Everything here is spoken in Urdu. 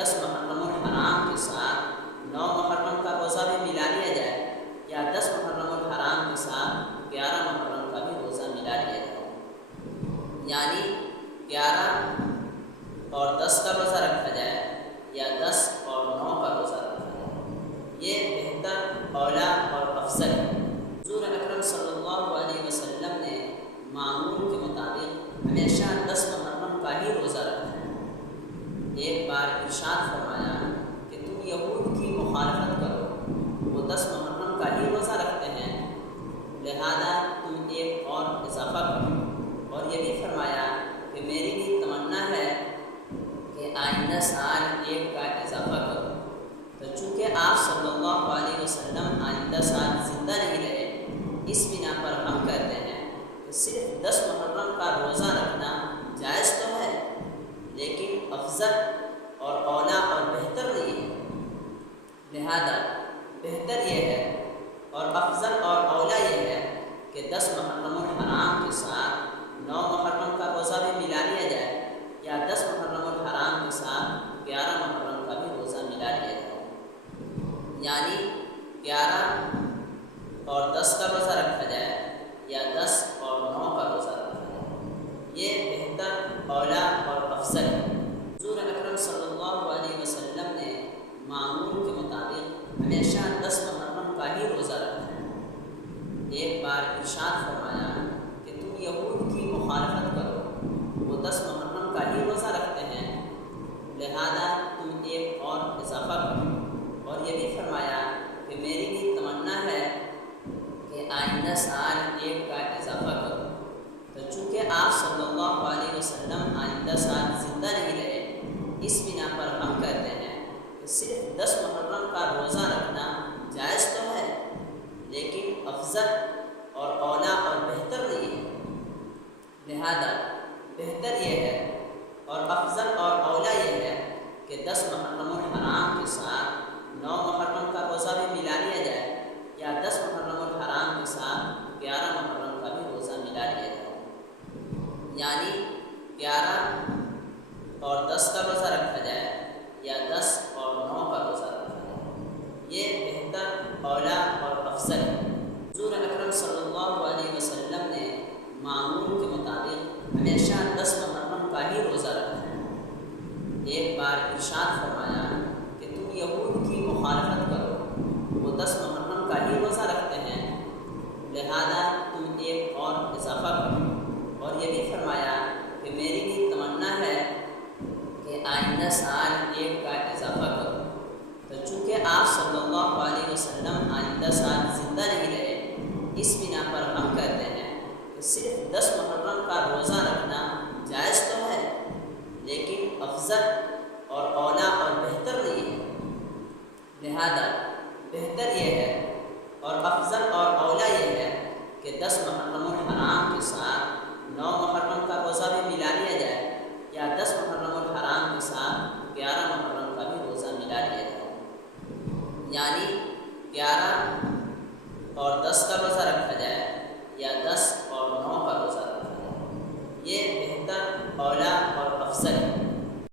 10 محرم الحرام کے ساتھ 9 محرم کا روزہ بھی ملا لیا جائے، یا 10 محرم الحرام کے ساتھ 11 محرم کا بھی روزہ ملا لیا جائے، یعنی 11 اور 10 کا روزہ رکھا جائے یا 10 اور 9 کا روزہ رکھا جائے، یہ بہتر، اولا اور افضل ہے۔ حضور اکرم صلی اللہ علیہ وسلم نے معمول کے مطابق ہمیشہ 10 محرم کا ہی روزہ رکھا ہے۔ ایک بار ارشاد فرمایا کہ تم یہود کی مخالفت کرو، وہ 10 محرم کا ہی روزہ رکھتے ہیں، لہذا تم ایک اور اضافہ کرو، اور یہ بھی فرمایا کہ میری بھی تمنا ہے کہ آئندہ سال ایک کا اضافہ کرو۔ تو چونکہ آپ صلی اللہ علیہ وسلم آئندہ سال زندہ نہیں رہے، اس بنا پر ہم کہتے ہیں کہ صرف 10 محرم کا روزہ رکھنا جائز تو ہے، لیکن افضل اور اولا اور بہتر نہیں ہے۔ لہذا بہتر یہ ہے اور افضل اور اولا یہ ہے کہ 10 محرم الحرام کے ساتھ 9 محرم کا روزہ بھی ملا لیا جائے، یا 10 محرم الحرام کے ساتھ 11 محرم کا بھی روزہ ملا لیا جائے، یعنی 11 اور 10 کا روزہ رکھا جائے یا 10 اور 9 کا روزہ رکھا جائے، یہ بہتر، اولا اور افضل ہے۔ حضور اکرم صلی اللہ علیہ وسلم نے معمول کے مطابق ہمیشہ 10 محرم کا ہی روزہ رکھا ہے۔ ایک بار ارشاد فرمایا کہ تم یہود کی مخالفت کرو، وہ 10 محرم کا ہی روزہ رکھتے ہیں، لہذا تم ایک اور اضافہ کرو، اور یہ بھی فرمایا کہ میری بھی تمنا ہے کہ آئندہ سال ایک کا اضافہ کرو۔ تو چونکہ آپ صلی اللہ علیہ وسلم آئندہ سال زندہ نہیں رہے، اس بنا پر ہم کہتے ہیں کہ صرف 10 محرم کا روزہ رکھنا جائز تو ہے، لیکن افضل اور اولا اور بہتر نہیں ہے۔ لہذا بہتر یہ ہے اور افضل اور اولا یہ ہے کہ 10 محرم الحرام کے ساتھ 9 محرم کا روزہ بھی ملا لیا جائے، یا 10 محرم الحرام کے ساتھ 11 محرم کا بھی روزہ ملا لیا جائے، یعنی 11 اور 10 کا روزہ رکھا جائے یا 10 اور 9 کا روزہ رکھا جائے، یہ بہتر، اولا اور افضل ہے۔ حضور اکرم صلی اللہ علیہ وسلم نے معمول کے مطابق ہمیشہ 10 محرم کا ہی روزہ رکھا ہے۔ ایک بار ارشاد فرمایا کہ تم یہود کی مخالفت کرو، وہ 10 محرم کا ہی روزہ رکھتے ہیں، لہذا تم ایک اور اضافہ کرو، اور یہ بھی فرمایا کہ میری بھی تمنا ہے کہ آئندہ سال ایک کا اضافہ کرو۔ تو چونکہ آپ صلی اللہ علیہ وسلم آئندہ سال زندہ نہیں رہے، اس بنا پر ہم کہتے ہیں کہ صرف 10 محرم کا روزہ رکھنا جائز تو ہے، لیکن افضل اور اولا اور بہتر نہیں ہے۔ لہذا بہتر یہ ہے اور افضل اور اولا یہ ہے کہ 10 محرم الحرام کے ساتھ 9 محرم کا روزہ بھی ملا لیا جائے، یا 10 محرم الحرام کے ساتھ 11 محرم کا بھی روزہ ملا لیا جائے، یعنی 11 اور 10 کا روزہ رکھا جائے یا 10